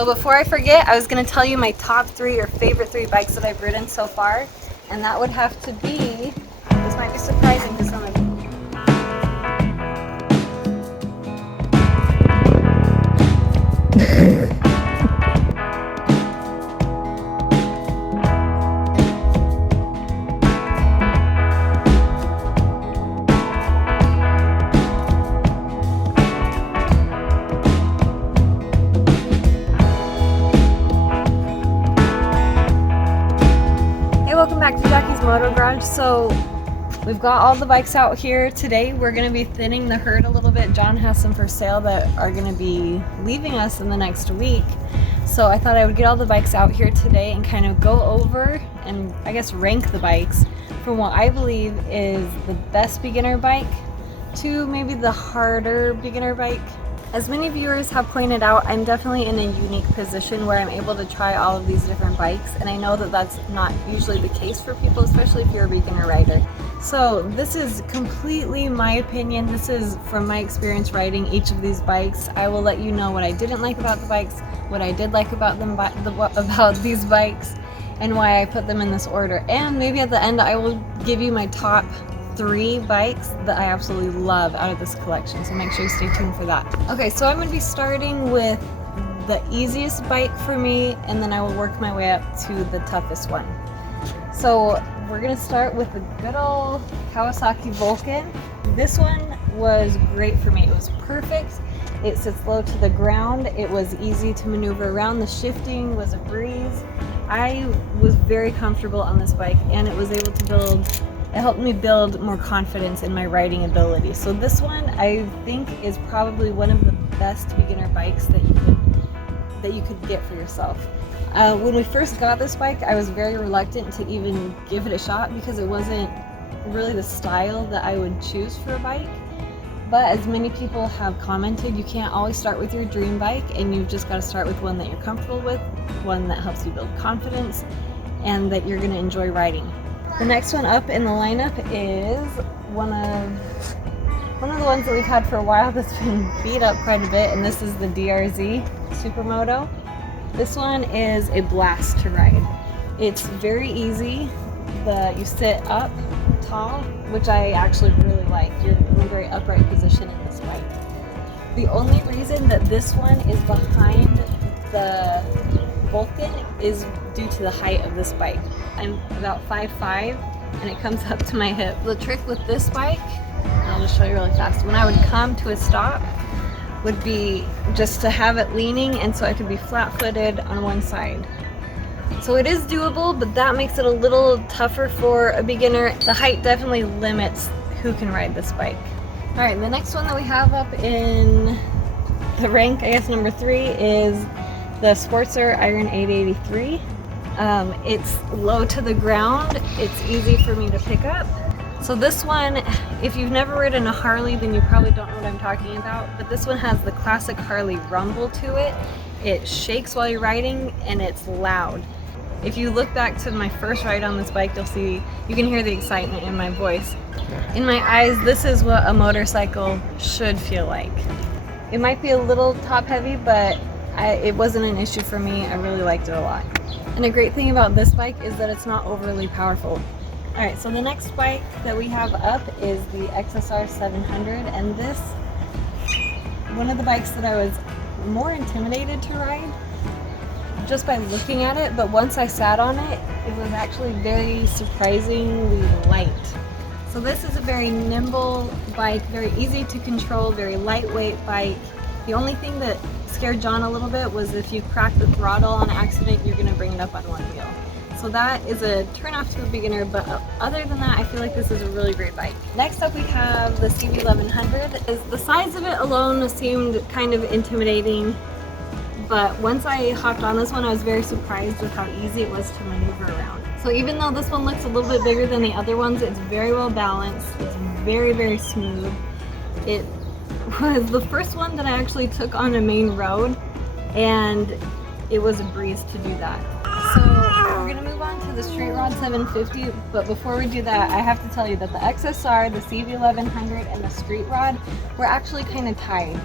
So before I forget, I was going to tell you my top 3 or favorite 3 bikes that I've ridden so far, and that would have to be, this might be surprising to some of you. Moto Garage. So we've got all the bikes out here today. We're going to be thinning the herd a little bit. John has some for sale that are going to be leaving us in the next week. So I thought I would get all the bikes out here today and kind of go over and I guess rank the bikes from what I believe is the best beginner bike to maybe the harder beginner bike. As many viewers have pointed out, I'm definitely in a unique position where I'm able to try all of these different bikes, and I know that that's not usually the case for people, especially if you're a beginner rider. So this is completely my opinion. This is from my experience riding each of these bikes. I will let you know what I didn't like about the bikes, what I did like about them, about these bikes, and why I put them in this order. And maybe at the end I will give you my top 3 bikes that I absolutely love out of this collection, so make sure you stay tuned for that. Okay, so I'm going to be starting with the easiest bike for me, and then I will work my way up to the toughest one. So we're going to start with the good old Kawasaki Vulcan. This one was great for me. It was perfect. It sits low to the ground. It was easy to maneuver around. The shifting was a breeze. I was very comfortable on this bike, and it was able to it helped me build more confidence in my riding ability. So this one I think is probably one of the best beginner bikes that you could get for yourself. When we first got this bike, I was very reluctant to even give it a shot because it wasn't really the style that I would choose for a bike. But as many people have commented, you can't always start with your dream bike, and you've just got to start with one that you're comfortable with, one that helps you build confidence, and that you're going to enjoy riding. The next one up in the lineup is one of the ones that we've had for a while that's been beat up quite a bit, and this is the Drz Supermoto. This one is a blast to ride. It's very easy. You sit up tall, which I actually really like. You're in a very upright position in this bike. The only reason that this one is behind the Vulcan is due to the height of this bike. I'm about 5'5", and it comes up to my hip. The trick with this bike, I'll just show you really fast, when I would come to a stop would be just to have it leaning, and so I could be flat-footed on one side. So it is doable, but that makes it a little tougher for a beginner. The height definitely limits who can ride this bike. Alright, the next one that we have up in the rank, I guess number 3, is the Sportster Iron 883. It's low to the ground. It's easy for me to pick up. So this one, if you've never ridden a Harley, then you probably don't know what I'm talking about, but this one has the classic Harley rumble to it. It shakes while you're riding, and it's loud. If you look back to my first ride on this bike, you can hear the excitement in my voice. In my eyes, this is what a motorcycle should feel like. It might be a little top heavy, but it wasn't an issue for me. I really liked it a lot. And a great thing about this bike is that it's not overly powerful. Alright, so the next bike that we have up is the XSR700, and this, one of the bikes that I was more intimidated to ride just by looking at it, but once I sat on it, it was actually very surprisingly light. So this is a very nimble bike, very easy to control, very lightweight bike. The only thing that scared John a little bit was if you crack the throttle on accident, you're going to bring it up on one wheel. So that is a turn off to a beginner, but other than that, I feel like this is a really great bike. Next up we have the CV1100. The size of it alone seemed kind of intimidating, but once I hopped on this one, I was very surprised with how easy it was to maneuver around. So even though this one looks a little bit bigger than the other ones, it's very well balanced, it's very, very smooth. It was the first one that I actually took on a main road, and it was a breeze to do that. So we're going to move on to the Street Rod 750, but before we do that, I have to tell you that the XSR, the CV1100, and the Street Rod were actually kind of tied.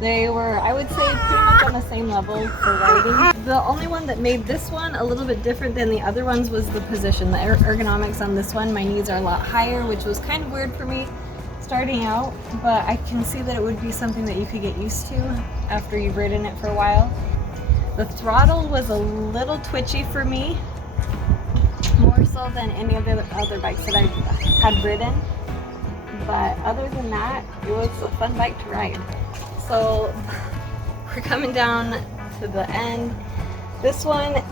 They were, I would say, pretty much on the same level for riding. The only one that made this one a little bit different than the other ones was the position. The ergonomics on this one, my knees are a lot higher, which was kind of weird for me starting out, but I can see that it would be something that you could get used to after you've ridden it for a while. The throttle was a little twitchy for me, more so than any of the other bikes that I had ridden. But other than that, it was a fun bike to ride. So we're coming down to the end. This one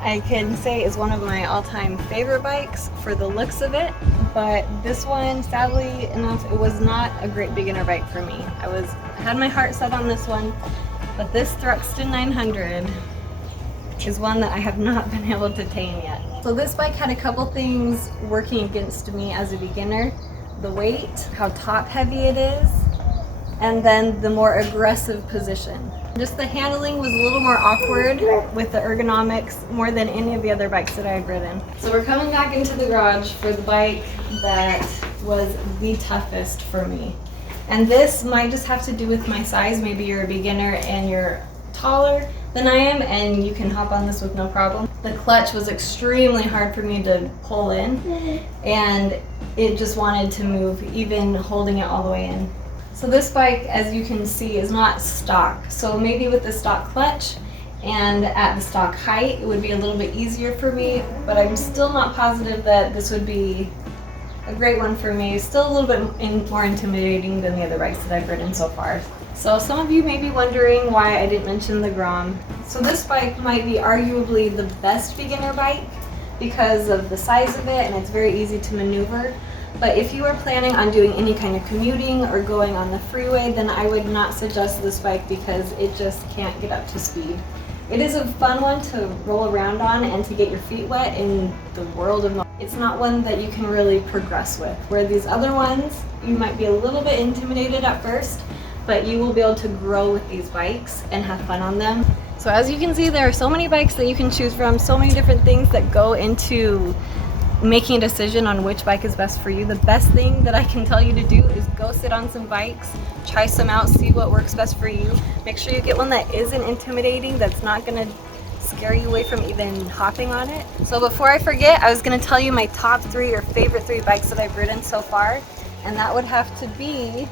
I can say is one of my all-time favorite bikes for the looks of it, but this one, sadly enough, it was not a great beginner bike for me. I had my heart set on this one, but this Thruxton 900 is one that I have not been able to tame yet. So this bike had a couple things working against me as a beginner. The weight, how top heavy it is, and then the more aggressive position. Just the handling was a little more awkward with the ergonomics more than any of the other bikes that I've ridden. So we're coming back into the garage for the bike that was the toughest for me. And this might just have to do with my size. Maybe you're a beginner and you're taller than I am and you can hop on this with no problem. The clutch was extremely hard for me to pull in, and it just wanted to move even holding it all the way in. So this bike, as you can see, is not stock. So maybe with the stock clutch and at the stock height, it would be a little bit easier for me, but I'm still not positive that this would be a great one for me. Still a little bit more intimidating than the other bikes that I've ridden so far. So some of you may be wondering why I didn't mention the Grom. So this bike might be arguably the best beginner bike because of the size of it, and it's very easy to maneuver. But if you are planning on doing any kind of commuting or going on the freeway, then I would not suggest this bike because it just can't get up to speed. It is a fun one to roll around on and to get your feet wet in the world of it's not one that you can really progress with. Where these other ones, you might be a little bit intimidated at first, but you will be able to grow with these bikes and have fun on them. So as you can see, there are so many bikes that you can choose from, so many different things that go into making a decision on which bike is best for you. The best thing that I can tell you to do is go sit on some bikes, try some out, see what works best for you. Make sure you get one that isn't intimidating, that's not gonna scare you away from even hopping on it. So before I forget, I was gonna tell you my top 3 or favorite 3 bikes that I've ridden so far, and that would have to be,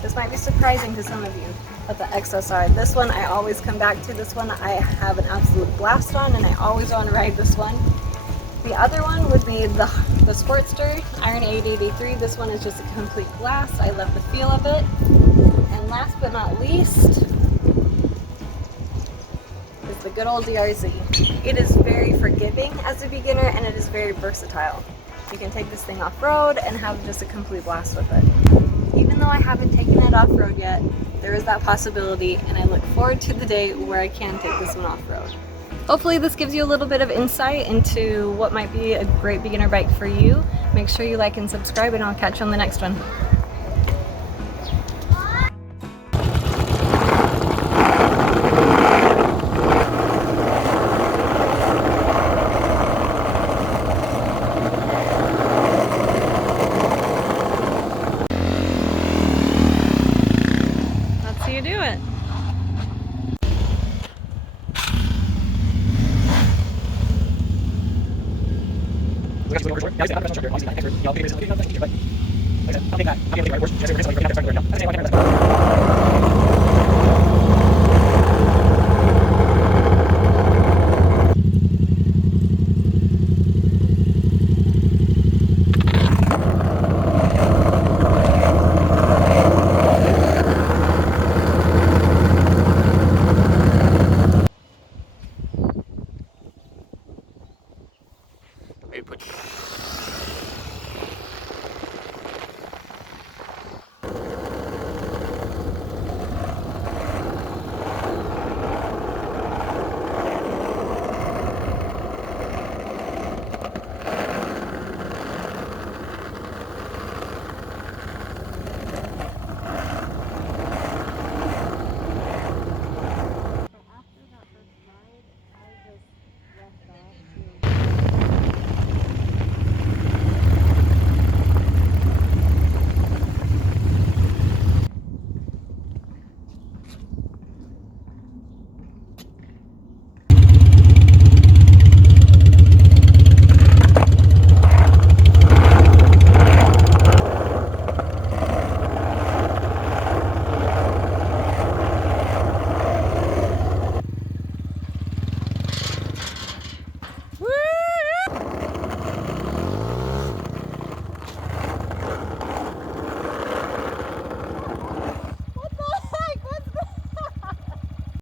this might be surprising to some of you, but the XSR. This one I always come back to. This one I have an absolute blast on, and I always want to ride this one. The other one would be the Sportster Iron 883. This one is just a complete blast. I love the feel of it. And last but not least is the good old DRZ. It is very forgiving as a beginner, and it is very versatile. You can take this thing off-road and have just a complete blast with it. Even though I haven't taken it off-road yet, there is that possibility, and I look forward to the day where I can take this one off-road. Hopefully this gives you a little bit of insight into what might be a great beginner bike for you. Make sure you like and subscribe, and I'll catch you on the next one. Let's see you do it.